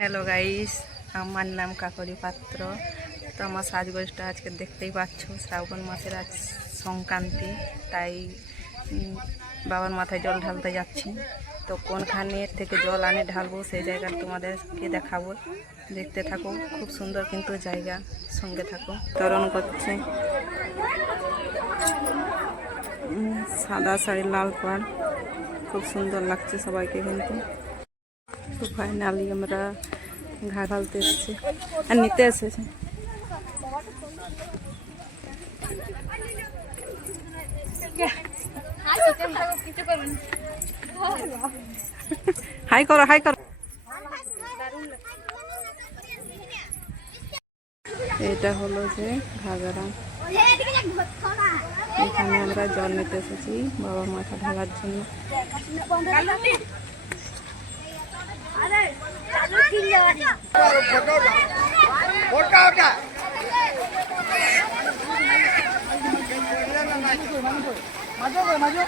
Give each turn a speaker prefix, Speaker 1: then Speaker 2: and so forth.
Speaker 1: Hello guys, আমার নাম কাকরি পাত্র। তো আমার সাজগোজটা আজকে দেখতেই পাচ্ছ, শ্রাবণ মাসের আজ সংক্রান্তি, তাই বাবার মাথায় জল ঢালতে যাচ্ছি। তো কোনখানে থেকে জল আনে ঢালবো, সেই জায়গা তোমাদেরকে দেখাবো। দেখতে থাকো, খুব সুন্দর কিন্তু জায়গা, সঙ্গে থাকো। তরণ করছে। সাদা শাড়ি লাল পাড়, খুব সুন্দর লাগছে সবাইকে কিন্তু। ফাইনালি আমরা ঘা ঢালতে এসেছি। আর নিতে এসেছি। হাই করো হাই করো। এটা হলো যে ঘাগরা এখানে আমরা জল নিতে এসেছি। বাবা মাথা ঢালার জন্য। మధ్య మధ్య